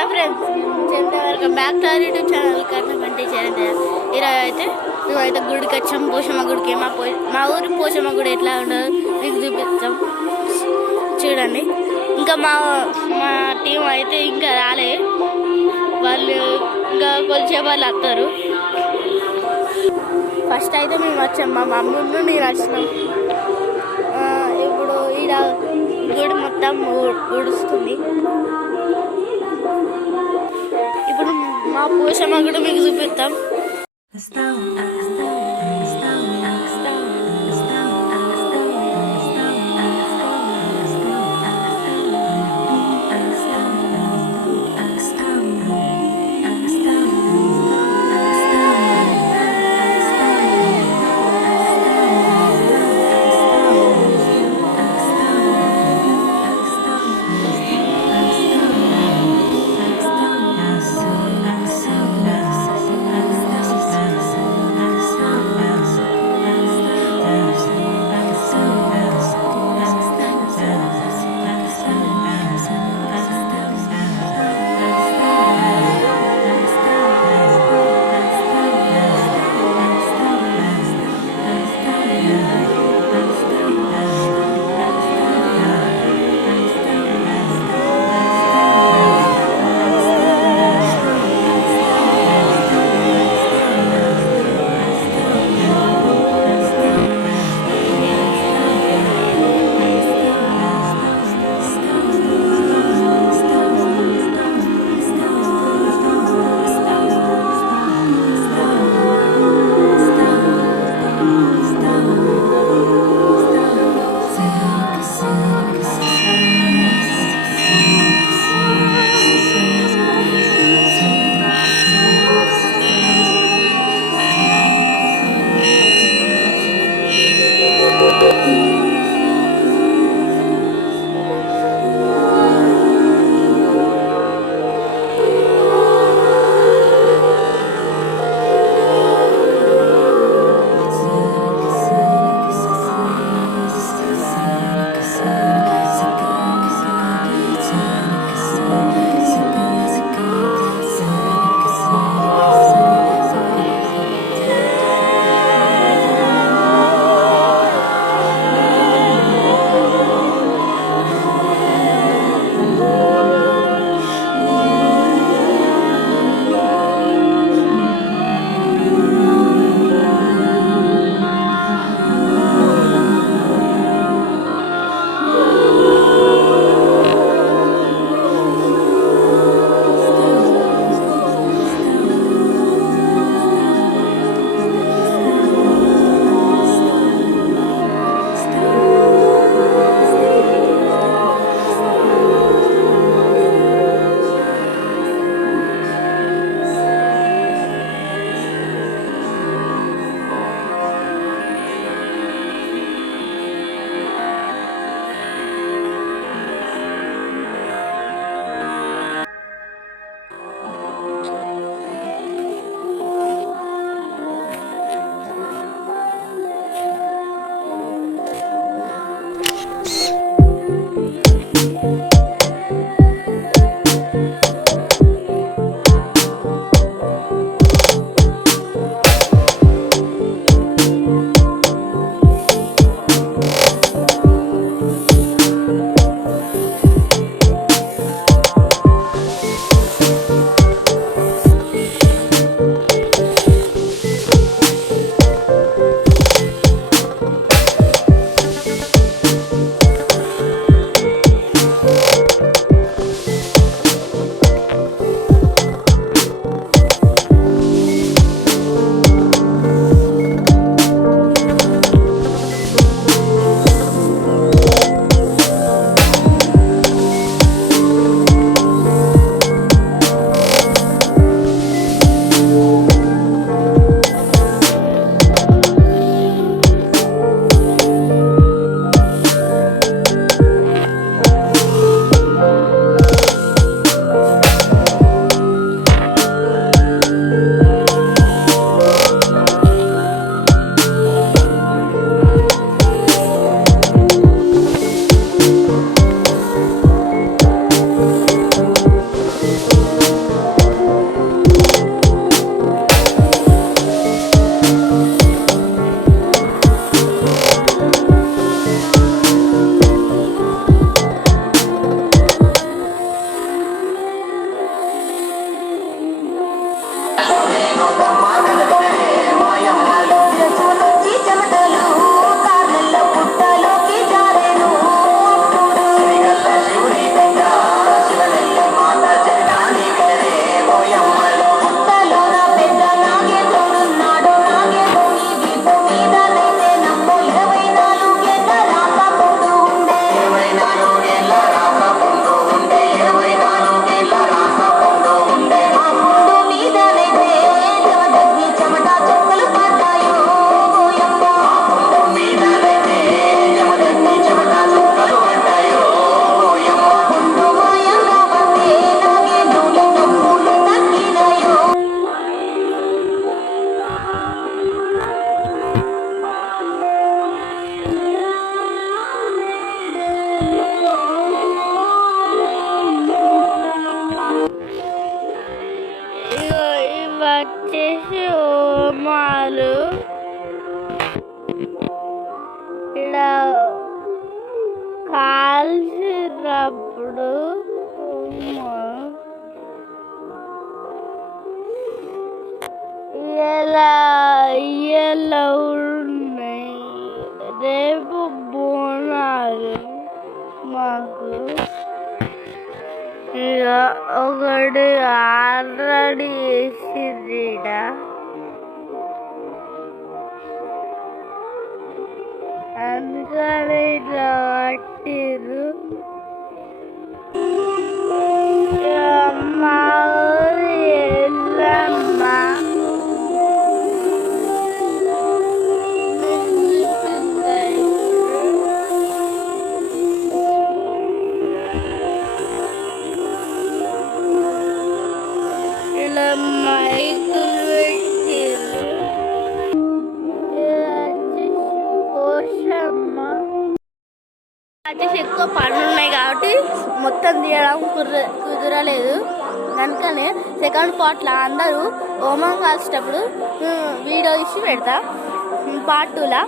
Hello friends, welcome back to our YouTube channel Karnakanti Charan. ఈరోజు అయితే మేమైతే గుడికి వచ్చాం, పోషమ్మ గుడికి. మా ఊరు పోషమ్మ గుడి ఎట్లా ఉండదు మీకు చూపిస్తాం, చూడండి. ఇంకా మా మా టీం అయితే ఇంకా రాలే, వాళ్ళు ఇంకా కొలిచే వాళ్ళు వస్తారు. ఫస్ట్ అయితే మేము వచ్చాం, మా మమ్మల్ని నేను వచ్చినాం. ఇప్పుడు ఈడ గుడి మొత్తం ఉడుస్తుంది. ఇప్పుడు మా పోషమ్మ కూడా మీకు చూపిస్తాం. హోమాలు ఇలా కాల్చినప్పుడు ఎలా ఎలా ఉన్నాయి. రేపు బోనాలు మాకు ఇక ఒకటి ఆల్రెడీ వేసిందిట. అందుకని ఇట్లా పట్టిరు. మా ఊరి ఎల్లమ్మ ఇలా మైకులు పెట్టిరు. పోషమ్మ వచ్చేసి ఎక్కువ పనులు ఉన్నాయి కాబట్టి మొత్తం తీయడం కుదరలేదు. కనుకనే సెకండ్ పార్ట్లో అందరూ హోమం కాల్చేటప్పుడు వీడియో ఇచ్చి పెడతా పార్ట్ 2లా.